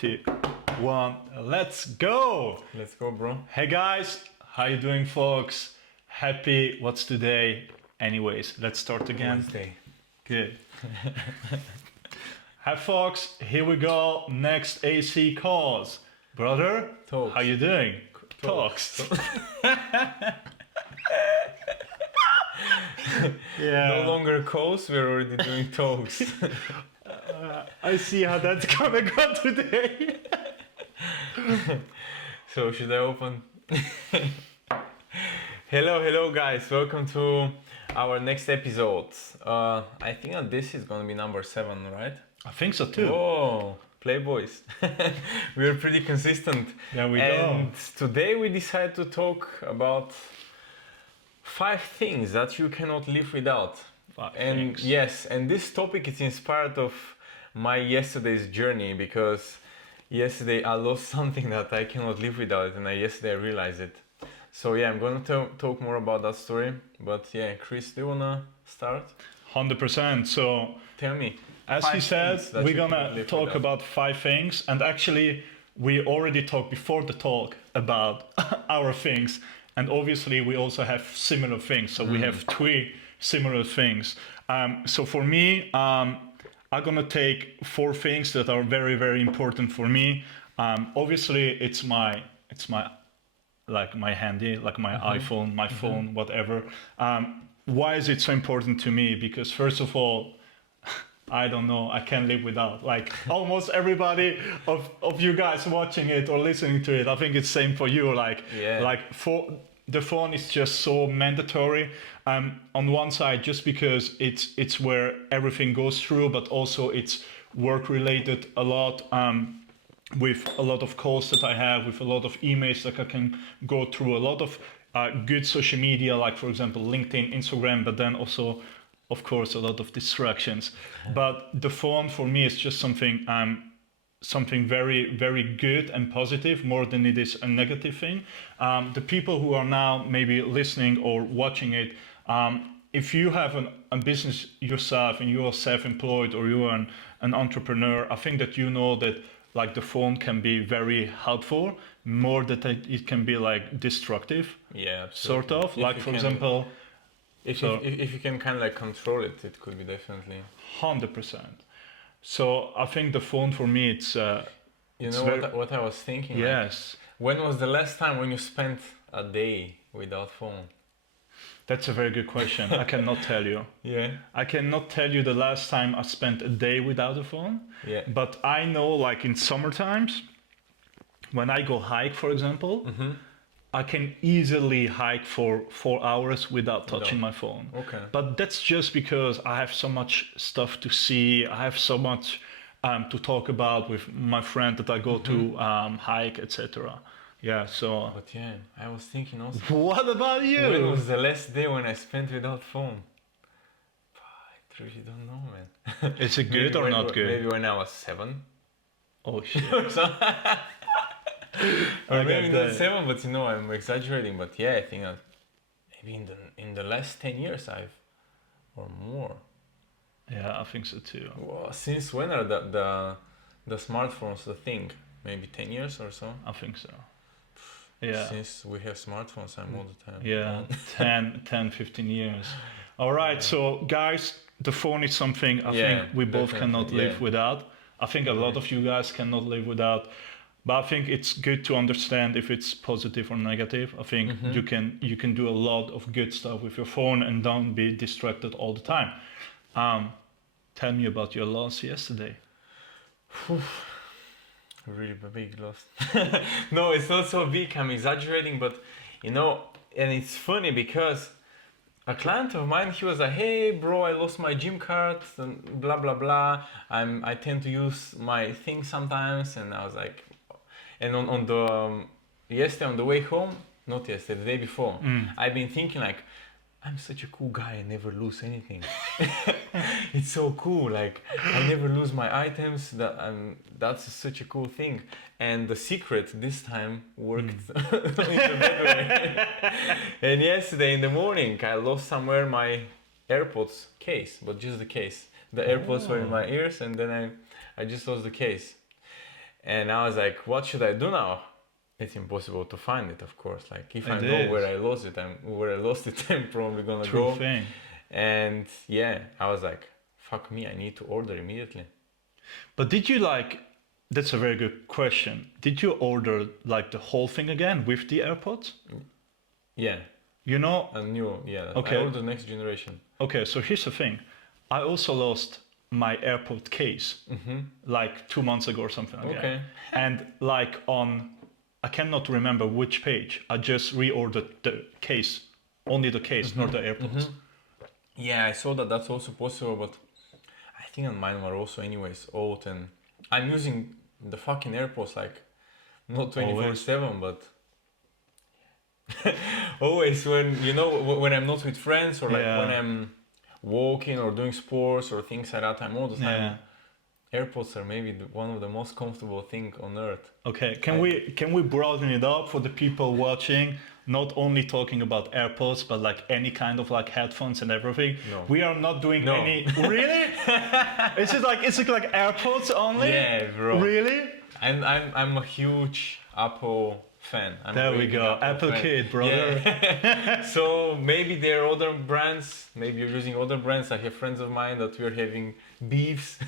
2, 1, let's go! Let's go, bro. Hey guys, how you doing, folks? Happy, what's today? Anyways, let's start again. Wednesday. Good. Hi folks, here we go, next AC cause. Brother, Talkz. how you doing? Talkz. Yeah. No longer calls, we're already doing talks. I see how that's gonna go today. So should I open? Hello guys, welcome to our next episode. I think that this is gonna be number 7, right? I think so too. Oh, Playboys. We're pretty consistent. There we And go. today we decided to talk about 5 things that you cannot live without. And Thanks. yes, and this topic is inspired of my yesterday's journey, because yesterday I lost something that I cannot live without, and yesterday I realized it. So yeah, I'm gonna talk more about that story. But yeah, Chris, do you wanna start? 100%. So, Tell me. as 5 he said, things that we're you cannot gonna live talk without. about 5 things, and actually, we already talked before the talk about our things, and obviously, we also have similar things. So, we have 3 similar things. So, for me, I'm gonna take 4 things that are very, very important for me. Obviously, it's my like my handy, like my iPhone, my phone, whatever. Why is it so important to me? Because first of all, I don't know, I can't live without. Like almost everybody of you guys watching it or listening to it, I think it's same for you. Like Yeah. the phone is just so mandatory. On one side, just because it's where everything goes through, but also it's work related a lot. With a lot of calls that I have, with a lot of emails that I can go through, a lot of good social media, like for example LinkedIn, Instagram, but then also, of course, a lot of distractions. But the phone for me is just something very, very good and positive, more than it is a negative thing. The people who are now maybe listening or watching it, if you have a business yourself and you are self-employed or you are an entrepreneur, I think that you know that like the phone can be very helpful, more that it can be like destructive, Yeah, absolutely. sort of. If Like you for can- example, If you can kind of like control it, it could be definitely. 100%. So I think the phone for me, it's You It's know very- what I was thinking? Like, yes. when was the last time when you spent a day without phone? That's a very good question. I cannot tell you. Yeah. I cannot tell you the last time I spent a day without a phone. Yeah. But I know, like in summer times, when I go hike, for example, I can easily hike for 4 hours without touching my phone. Okay. But that's just because I have so much stuff to see. I have so much to talk about with my friend that I go to hike, etc. Yeah. So, But yeah, I was thinking also. what about When you? was the last day when I spent without phone? I really don't know, man. Is it good or not good? Maybe when I was 7 Oh shit. or so. Or I maybe get not that. 7, but you know, I'm exaggerating. But yeah, I think that maybe in the last 10 years or more. Yeah, I think so too. Well, since when are the smartphones a thing? Maybe 10 years or so? I think so. Yeah. Since we have smartphones, I'm all the time. Yeah, 10, 15 years. All right, so guys, the phone is something I Yeah, think we both cannot definitely, live yeah. without. I think a lot of you guys cannot live without. But I think it's good to understand if it's positive or negative. I think you can do a lot of good stuff with your phone and don't be distracted all the time. Tell me about your loss yesterday. Really big loss. No, it's not so big. I'm exaggerating, but you know, and it's funny because a client of mine, he was like, "Hey, bro, I lost my gym card and blah blah blah. I tend to use my thing sometimes," and I was like, and on the yesterday on the way home, not yesterday, the day before, I've been thinking like, I'm such a cool guy, I never lose anything. It's so cool, like I never lose my items, that's such a cool thing. And the secret this time worked in the better way. And yesterday in the morning I lost somewhere my AirPods case, but just the case. The AirPods were in my ears and then I just lost the case. And I was like, what should I do now? It's impossible to find it, of course. Like if I It know is. where I lost it, I'm probably gonna True go. thing. And yeah, I was like, fuck me, I need to order immediately. But did you like? That's a very good question. Did you order like the whole thing again with the AirPods? Yeah, You know, a new, yeah. Okay. I ordered next generation. okay, so here's the thing. I also lost my AirPod case like 2 months ago or something like Okay. that. And like I cannot remember which page. I just reordered the case, only the case, not the AirPods. Yeah, I saw that that's also possible, but I think on mine were also anyways old, and I'm using the fucking AirPods like not 24/7, but always when when I'm not with friends or like Yeah. when I'm walking or doing sports or things like that, I'm all the time. Yeah. AirPods are maybe one of the most comfortable thing on earth. Okay, can we broaden it up for the people watching? Not only talking about AirPods, but like any kind of like headphones and everything. No. We are not doing No. any. Really? Is it like AirPods only? Yeah, bro. Really? I'm a huge Apple fan. I'm a There we really big go. Apple fan. kid, brother. Yeah. So maybe there are other brands. Maybe you're using other brands. I have friends of mine that we're having beefs,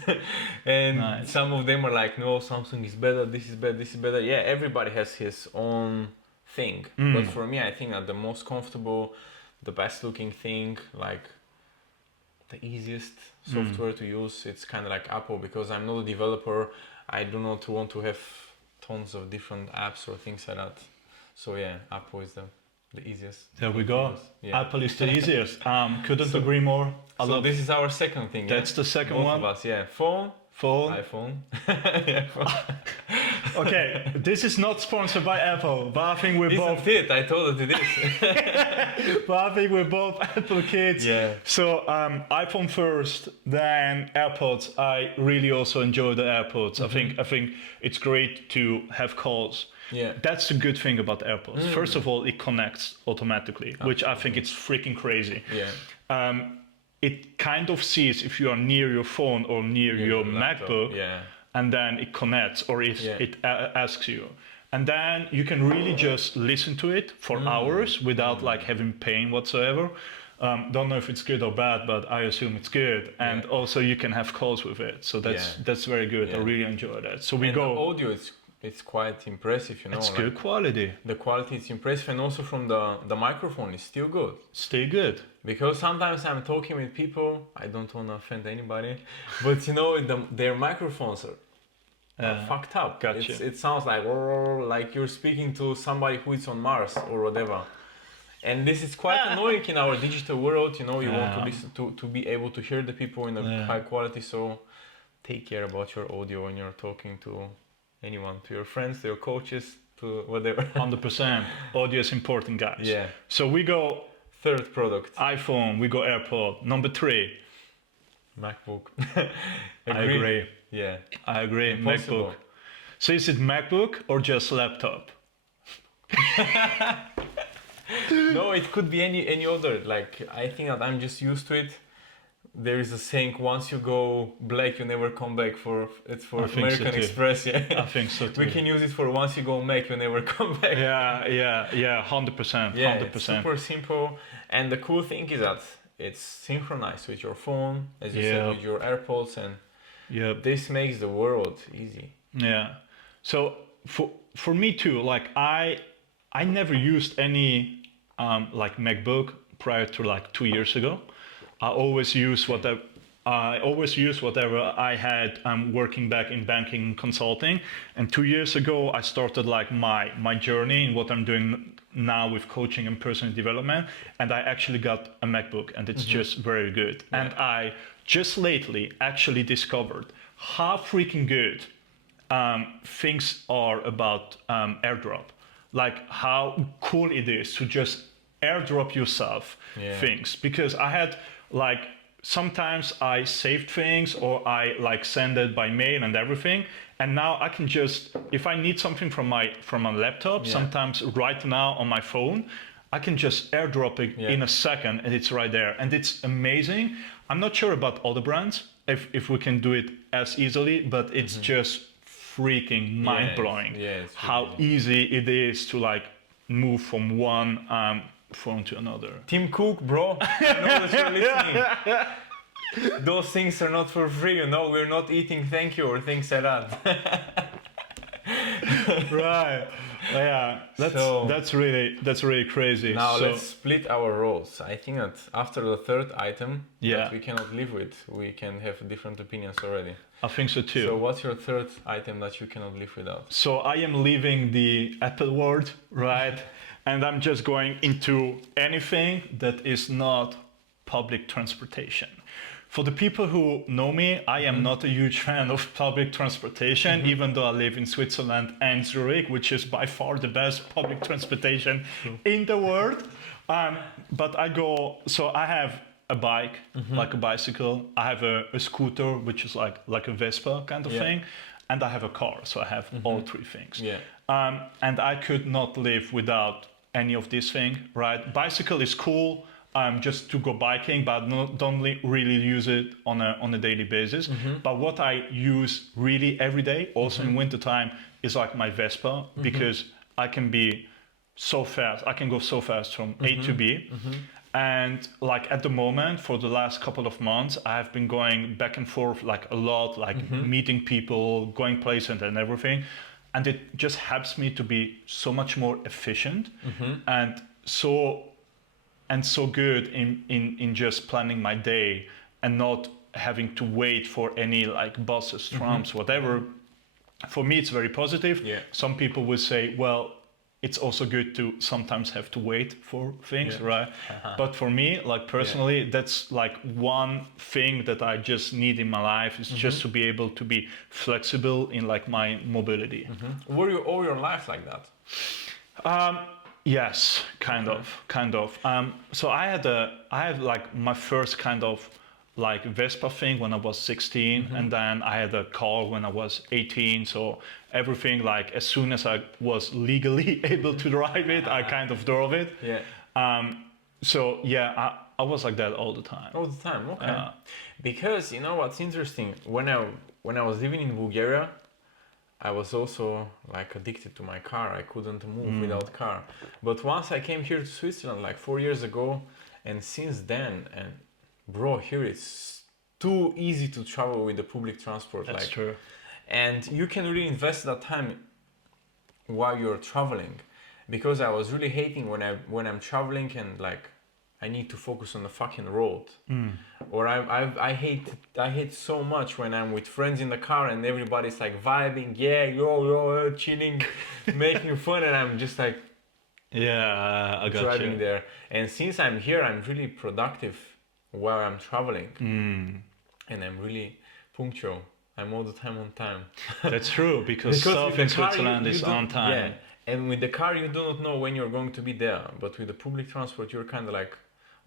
and Nice. some of them are like, no, Samsung is better. This is better. This is better. Yeah, everybody has his own thing. But for me, I think that the most comfortable, the best looking thing, like the easiest software to use, it's kind of like Apple, because I'm not a developer. I do not want to have tons of different apps or things like that. So yeah, Apple is the easiest. There we go. Yeah. Apple is the easiest. Couldn't So- agree more. I So love this is our second thing. That's yeah? the second Both one. of us, yeah. Phone, Phone. iPhone. Yeah, phone. Okay, this is not sponsored by Apple, but I think we're both. Isn't it? I told it is. But I think we're both Apple kids. Yeah. So iPhone first, then AirPods. I really also enjoy the AirPods. I think it's great to have calls. Yeah. That's the good thing about AirPods. First of all, it connects automatically, which I think it's freaking crazy. Yeah. It kind of sees if you are near your phone or near your laptop, MacBook, Yeah. and then it connects, or if Yeah. it asks you. And then you can really just listen to it for hours without like having pain whatsoever. Don't know if it's good or bad, but I assume it's good. And also you can have calls with it. So that's very good. I Yeah. really enjoy that. So we And go. the audio, it's quite impressive, It's like, good quality. The quality is impressive, and also from the microphone is still good. Stay good. Because sometimes I'm talking with people, I don't want to offend anybody, but their microphones are fucked up. Gotcha. It sounds like you're speaking to somebody who is on Mars or whatever. And this is quite annoying in our digital world. You want to listen to be able to hear the people in a high quality. So take care about your audio when you're talking to anyone, to your friends, to your coaches, to whatever. 100%. Audio is important, guys. Yeah. So we go Third product, iPhone, we go AirPod. Number 3. MacBook. I agree. Yeah. I agree. Impossible. MacBook. So is it MacBook or just laptop? No, it could be any other. Like, I think that I'm just used to it. There is a saying: once you go black, you never come back. It's for I think so American too. Express. Yeah, I think so too. we can use it for once you go Mac, you never come back. Yeah, 100%. Yeah, 100%. it's super simple. And the cool thing is that it's synchronized with your phone, as you said, with your AirPods, and this makes the world easy. Yeah. So for me too, like I never used any like MacBook prior to like 2 years ago. I always use whatever I had working back in banking and consulting. And 2 years ago, I started like my journey in what I'm doing now with coaching and personal development. And I actually got a MacBook, and it's just very good. Yeah. And I just lately actually discovered how freaking good things are about AirDrop. Like how cool it is to just AirDrop yourself things. Because I had like sometimes I saved things or I like send it by mail and everything, and now I can just, if I need something from my laptop, sometimes right now on my phone, I can just AirDrop it in a second and it's right there, and it's amazing. I'm not sure about other brands if we can do it as easily, but it's just freaking mind-blowing. Yeah, it's how really- easy it is to like move from one phone to another. Tim Cook, bro. I know that you're listening. Those things are not for free, you know. We're not eating thank you or things like that. Right. Yeah. That's really crazy. Now So, let's split our roles. I think that after the third item Yeah. that we cannot live with, we can have different opinions already. I think so too. So what's your third item that you cannot live without? So I am leaving the Apple world, right? And I'm just going into anything that is not public transportation. For the people who know me, I am not a huge fan of public transportation, even though I live in Switzerland and Zurich, which is by far the best public transportation in the world. But I have a bike, like a bicycle. I have a scooter, which is like a Vespa kind of Yeah. thing. And I have a car, so I have all three things. Yeah. And I could not live without any of these things, right? Bicycle is cool. Just to go biking, but don't really use it on a daily basis. But what I use really every day, also in wintertime, is like my Vespa, because I can be so fast. I can go so fast from A to B. And like at the moment, for the last couple of months, I have been going back and forth like a lot, like meeting people, going places and everything. And it just helps me to be so much more efficient and so good in just planning my day and not having to wait for any like buses, trams, whatever. For me, it's very positive. Yeah. Some people will say, well, it's also good to sometimes have to wait for things, right? But for me, like personally, that's like one thing that I just need in my life is just to be able to be flexible in like my mobility. Were you all your life like that? Yes, kind of. So I had like my first kind of like Vespa thing when I was 16, and then I had a car when I was 18. So everything, like as soon as I was legally able to drive it, I kind of drove it. Yeah. So yeah, I was like that all the time. All the time, okay. Because you know what's interesting? When I was living in Bulgaria, I was also like addicted to my car. I couldn't move without car. But once I came here to Switzerland like 4 years ago, and since then, and bro, here it's too easy to travel with the public transport. That's like, true. And you can really invest that time while you're traveling, because I was really hating when I'm traveling and like I need to focus on the fucking road. Or I hate so much when I'm with friends in the car and everybody's like vibing, yeah, yo, chilling, making fun, and I'm just like Yeah, I got driving you. there. And since I'm here, I'm really productive while I'm traveling, and I'm really punctual. I'm all the time on time. That's true, because stuff with in the car, Switzerland you is don't- on time. Yeah, and with the car you do not know when you're going to be there. But with the public transport, you're kind of like,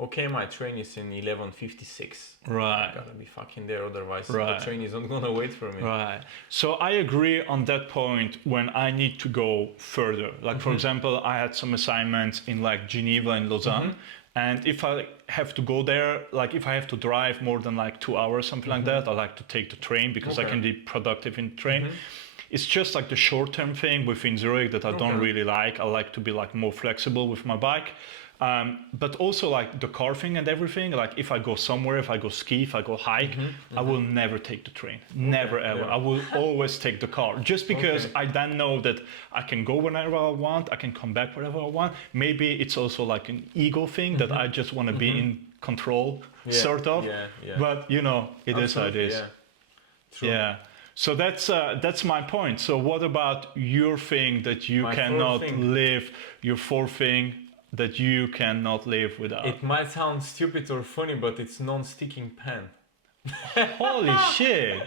okay, my train is in 11:56. Right. I gotta be fucking there, otherwise Right. the train is not gonna wait for me. Right. So I agree on that point when I need to go further. Like, for example, I had some assignments in like Geneva and Lausanne. And if I have to go there, like if I have to drive more than like 2 hours, something like that, I like to take the train because I Okay. can be productive in the train. It's just like the short-term thing within Zurich that I don't really like. I like to be like more flexible with my bike. But also like the car thing and everything, like if I go somewhere, if I go ski, if I go hike, I will never take the train. Never ever. yeah. I will always take the car just because I then know that I can go whenever I want, I can come back whenever I want. Maybe it's also like an ego thing that I just want to be in control, sort of. Yeah. But you know, it is how it Absolutely, is. Yeah. True. Yeah. So that's my point. So what about your thing that you My fourth cannot thing. live, your fourth thing that you cannot live without? It might sound stupid or funny, but it's non-sticking pan. Holy shit.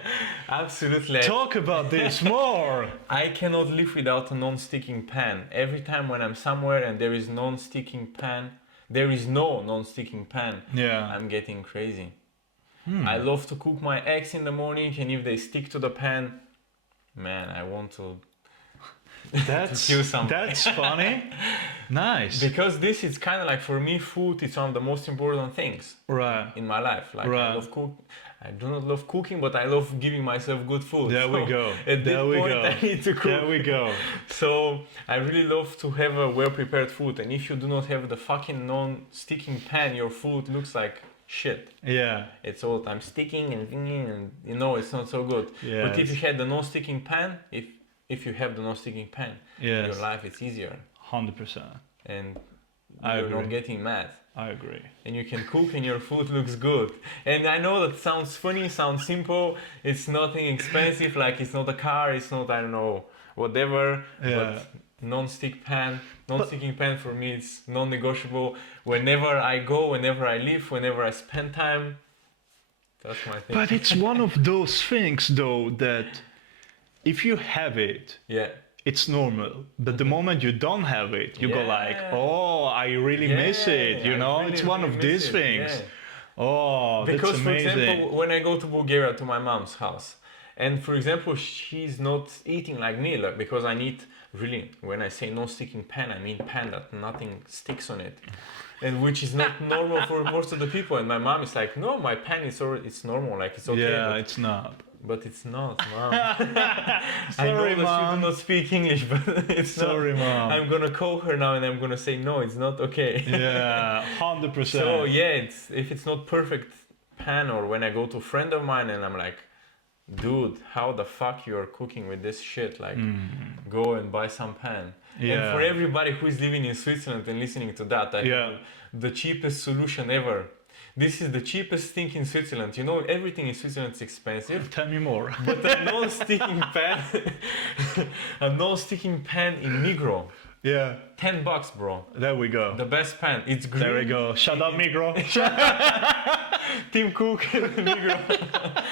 Absolutely. Talk about this more. I cannot live without a non-sticking pan. Every time when I'm somewhere and there is non-sticking pan, there is no non-sticking pan, Yeah. I'm getting crazy. I love to cook my eggs in the morning, and if they stick to the pan, man, I want to That's kill something. that's funny. Nice. Because this is kind of like, for me, food is one of the most important things Right. in my life. Like, Right. I love cook. I do not love cooking, but I love giving myself good food. There we So go. At There this we point, go. I need to cook. There we go. So I really love to have a well-prepared food. And if you do not have the fucking non-sticking pan, your food looks like shit. Yeah. It's all the time sticking and you know, it's not so good. But if Yes. you had the non-sticking pan, if you have the non-sticking pan, Yes. your life is easier 100%. and I you're agree. not getting mad. I agree. And you can cook and your food looks good. And I know that sounds funny, sounds simple. It's nothing expensive, like it's not a car, it's not, I don't know, whatever. Yeah. But non-sticking pan for me is non-negotiable. Whenever I go, whenever I live, whenever I spend time, that's my thing. But it's one of those things, though, that if you have it, Yeah. it's normal. But the moment you don't have it, you go like, Yeah. oh, I really miss it. You I know, really, it's one really of miss miss these it, things. yeah. Oh, Because, that's for amazing. example, when I go to Bulgaria to my mom's house, and for example, she's not eating like me, like, because I need really, when I say non-sticking pan, I mean pan that nothing sticks on it, and which is not normal for most of the people. And my mom is like, no, my pan is already, it's normal, like it's okay. Yeah, it's not. But it's not, mom. Sorry, I know that you Mom. do not speak English, but it's Sorry, not. Mom. I'm gonna call her now and I'm gonna say, no, it's not okay. Yeah, 100%. So yeah, if it's not perfect pan, or when I go to a friend of mine and I'm like, dude, how the fuck you are cooking with this shit? Like, go and buy some pan. Yeah. And for everybody who is living in Switzerland and listening to that, I Yeah. have the cheapest solution ever. This is the cheapest thing in Switzerland. You know, everything in Switzerland is expensive. Tell me more. But a non-sticking pan, a non-sticking pan in Migros, Yeah, $10, bro. there we go. The best pan. It's green. There we go. Shut up, Migros. Tim Cook Migros.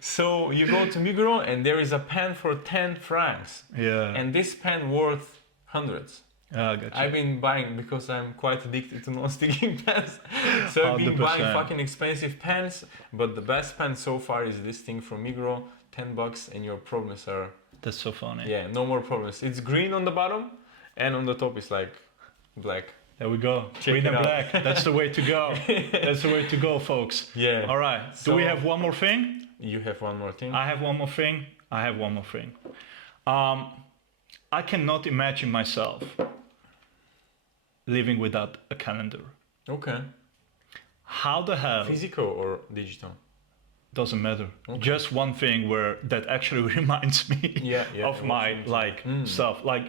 So you go to Migros and there is a pan for 10 francs. Yeah. And this pan worth hundreds. Ah, gotcha. I've been buying, because I'm quite addicted to non-sticking pans. So I've been buying 100%. fucking expensive pans, but the best pan so far is this thing from Migros, $10, and your problems are, That's so funny. yeah, no more problems. It's green on the bottom, and on the top is like black. There we go. Check Green it and out. black. That's the way to go. That's the way to go, folks. Yeah. All right. Do So- we have one more thing? You have one more thing? I have one more thing. I have one more thing. I cannot imagine myself living without a calendar. Okay. How the hell? Physical or digital? Doesn't matter. Okay. Just one thing where that actually reminds me Yeah, of my like Mm. stuff. Like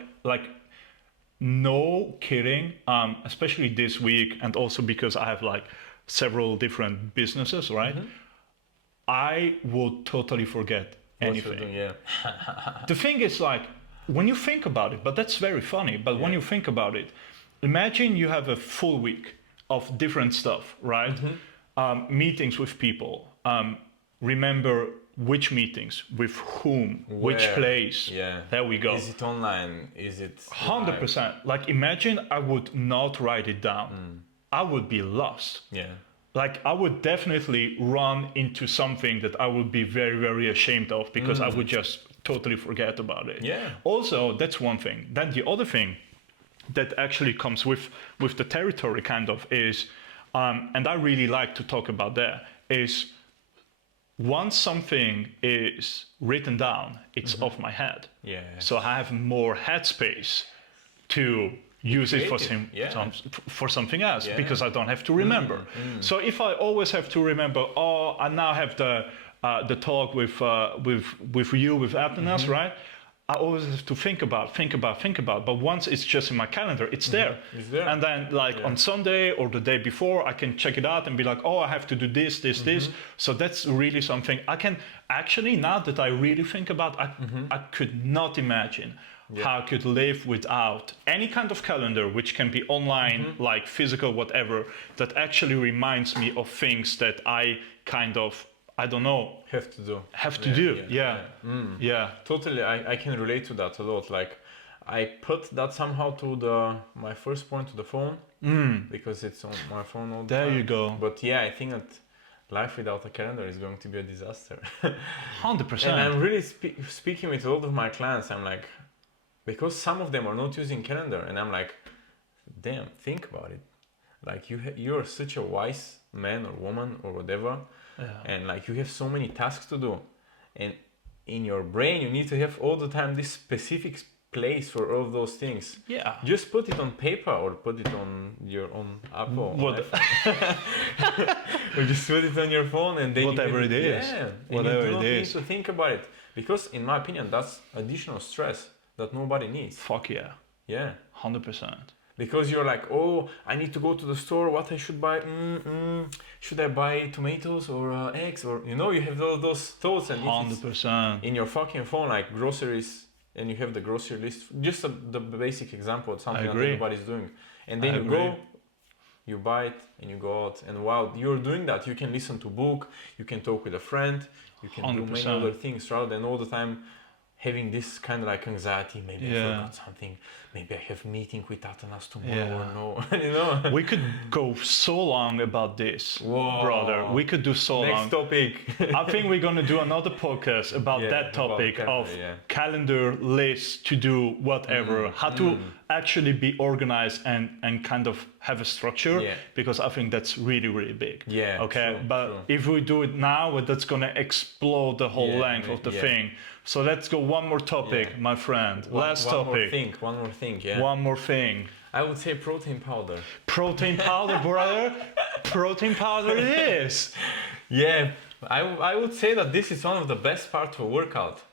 no kidding. Especially this week, and also because I have like several different businesses, right? Mm-hmm. I would totally forget What anything. you're doing, yeah. The thing is, like, when you think about it, but that's very funny, but when Yeah. you think about it, imagine you have a full week of different stuff, right? Meetings with people. Remember which meetings, with whom, which Where? place. Yeah. There we go. Is it online? Is it 100%. Like, imagine I would not write it down. I would be lost. Yeah. Like, I would definitely run into something that I would be very, very ashamed of, because I would just totally forget about it. Yeah. Also, that's one thing. Then the other thing that actually comes with the territory kind of is, and I really like to talk about that, is once something is written down, it's off my head. Yeah. So I have more headspace to use it for, creative, yeah. for something else, Yeah. because I don't have to remember. So if I always have to remember, oh, I now have the talk with you, with Atanas, right? I always have to think about. But once it's just in my calendar, it's there. It's there. And then like on Sunday or the day before, I can check it out and be like, oh, I have to do this. So that's really something I can actually, now that I really think about, I could not imagine how I could live without any kind of calendar, which can be online, like physical, whatever, that actually reminds me of things that I kind of, I don't know, Have to do. have to do. Yeah. Yeah. Totally, I can relate to that a lot. Like, I put that somehow to my first point, to the phone, because it's on my phone all the There time. you go. But yeah, I think that life without a calendar is going to be a disaster. 100%. And I'm really speaking with a lot of my clients. I'm like, because some of them are not using calendar, and I'm like, damn, think about it. Like you're such a wise man or woman or whatever, and like you have so many tasks to do, and in your brain you need to have all the time this specific place for all those things. Yeah. Just put it on paper or put it on your own Apple. Or just put it on your phone and then whatever it is. Yeah. Whatever you don't it is. need to think about it, because in my opinion that's additional stress that nobody needs. Fuck yeah. Yeah. 100%. Because you're like, oh, I need to go to the store. What I should buy? Should I buy tomatoes or eggs? Or you have all those thoughts, and 100%. in your fucking phone, like groceries, and you have the grocery list. Just the basic example of something that everybody's doing, and then you go, you buy it, and you go out. And while you're doing that, you can listen to book, you can talk with a friend, you can 100%. do many other things rather than all the time having this kind of like anxiety. Maybe I forgot something. Maybe I have meeting with Atanas tomorrow or no. We could go so long about this, brother. We could do so long. Next topic. I think we're gonna do another podcast about that topic of calendar lists to do whatever, how to actually be organized and kind of have a structure, because I think that's really, really big. Yeah. Okay. If we do it now, that's gonna explode the whole length of the thing. So let's go one more topic, my friend. Last topic. One more thing. Yeah. One more thing. I would say protein powder. Protein powder, brother. Protein powder it is. Yeah, I would say that this is one of the best parts of a workout.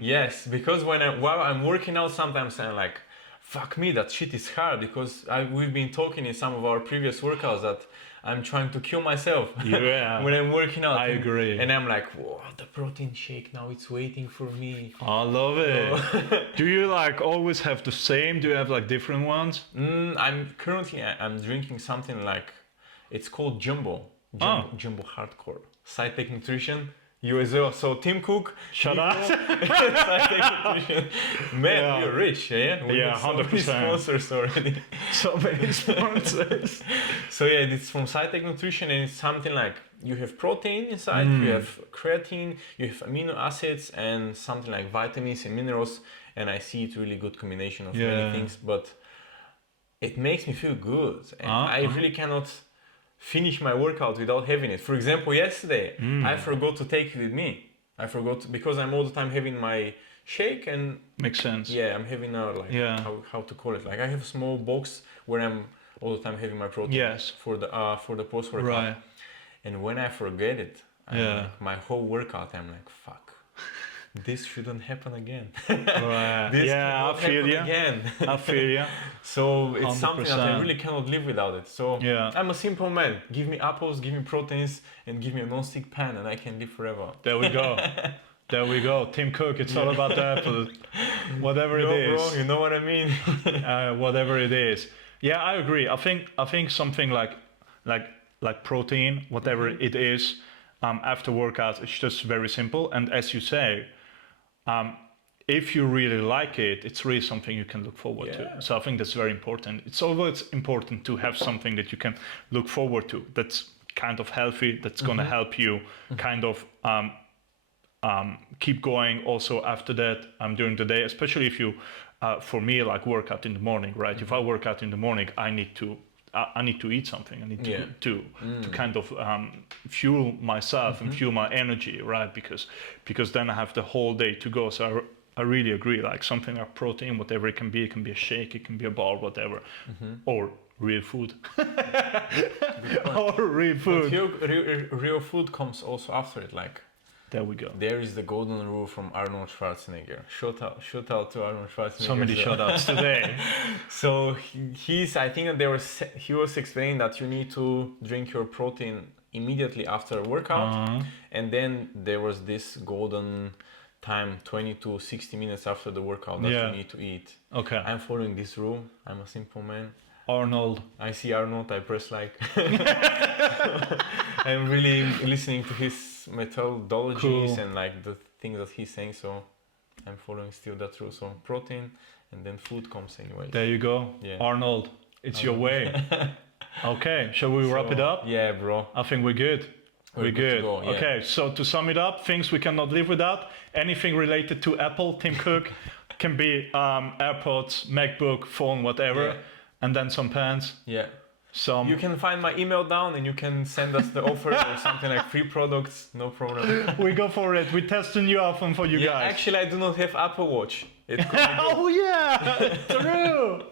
Yes, because while I'm working out, sometimes I'm like, fuck me, that shit is hard, because we've been talking in some of our previous workouts that I'm trying to kill myself when I'm working out. I agree. And I'm like, whoa, the protein shake, now it's waiting for me. I love it. Do you like always have the same? Do you have like different ones? I'm drinking something like, it's called Jumbo Hardcore. SciTech Nutrition. USO. So Tim Cook, shut up. Man, you're rich, yeah? We have 100%. Sponsors already. So many sponsors. So yeah, it's from SciTech Nutrition, and it's something like you have protein inside, you have creatine, you have amino acids, and something like vitamins and minerals. And I see it's really good combination of many things, but it makes me feel good, and I really cannot finish my workout without having it. For example, yesterday I forgot to take it with me. Because I'm all the time having my shake, and makes sense. Yeah, I'm having how to call it. Like I have a small box where I'm all the time having my protein. Yes. For the post workout. Right. And when I forget it, like, my whole workout, I'm like, fuck. This shouldn't happen again. Right. I feel you. I feel you. So it's 100%. Something that I really cannot live without it. So I'm a simple man. Give me apples, give me proteins, and give me a non-stick pan, and I can live forever. There we go. There we go. Tim Cook, it's all about the apple. Whatever it is. Bro, you know what I mean? Whatever it is. Yeah, I agree. I think something like protein, whatever it is, after workouts, it's just very simple. And as you say, if you really like it, it's really something you can look forward to. So I think that's very important. It's always important to have something that you can look forward to, that's kind of healthy, that's going to help you kind of keep going also after that during the day, especially if you, for me, like work out in the morning, right? If I work out in the morning, I need to eat something. I need to kind of fuel myself and fuel my energy, right? Because then I have the whole day to go. So I really agree. Like something like protein, whatever it can be a shake, it can be a bar, whatever, or real food. Or real food. But real food comes also after it. Like there we go. There is the golden rule from Arnold Schwarzenegger. Shout out to Arnold Schwarzenegger. So many shout outs today. So I think that he was explaining that you need to drink your protein immediately after a workout, and then there was this golden time, 20 to 60 minutes after the workout, that you need to eat. Okay. I'm following this rule. I'm a simple man. Arnold. I see Arnold, I press like. I'm really listening to his methodologies and like the things that he's saying, so I'm following still that rule. So protein, and then food comes anyway. There you go. Yeah. Arnold, it's your way. Okay, shall we wrap it up? Yeah, bro. I think we're good. We're good. Go, yeah. Okay, so to sum it up, things we cannot live without. Anything related to Apple, Tim Cook, can be AirPods, MacBook, phone, whatever. and then some pens. Yeah. Some. You can find my email down and you can send us the offer or something like free products, no problem. We go for it. We're testing you often for you Yeah, guys. actually I do not have Apple Watch. It could be good. Oh yeah, true.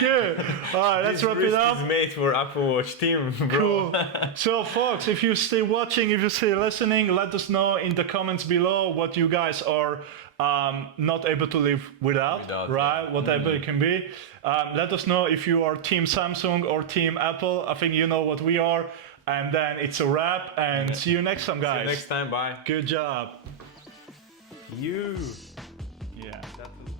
Good. All right, let's This wrap it wrist up. is made for Apple Watch team, bro. Cool. So, folks, if you're still watching, if you're still listening, let us know in the comments below what you guys are not able to live without, right? Yeah. Whatever it can be. Let us know if you are Team Samsung or Team Apple. I think you know what we are. And then it's a wrap. And see you next time, guys. See you next time. Bye. Good job. You. Yeah. That was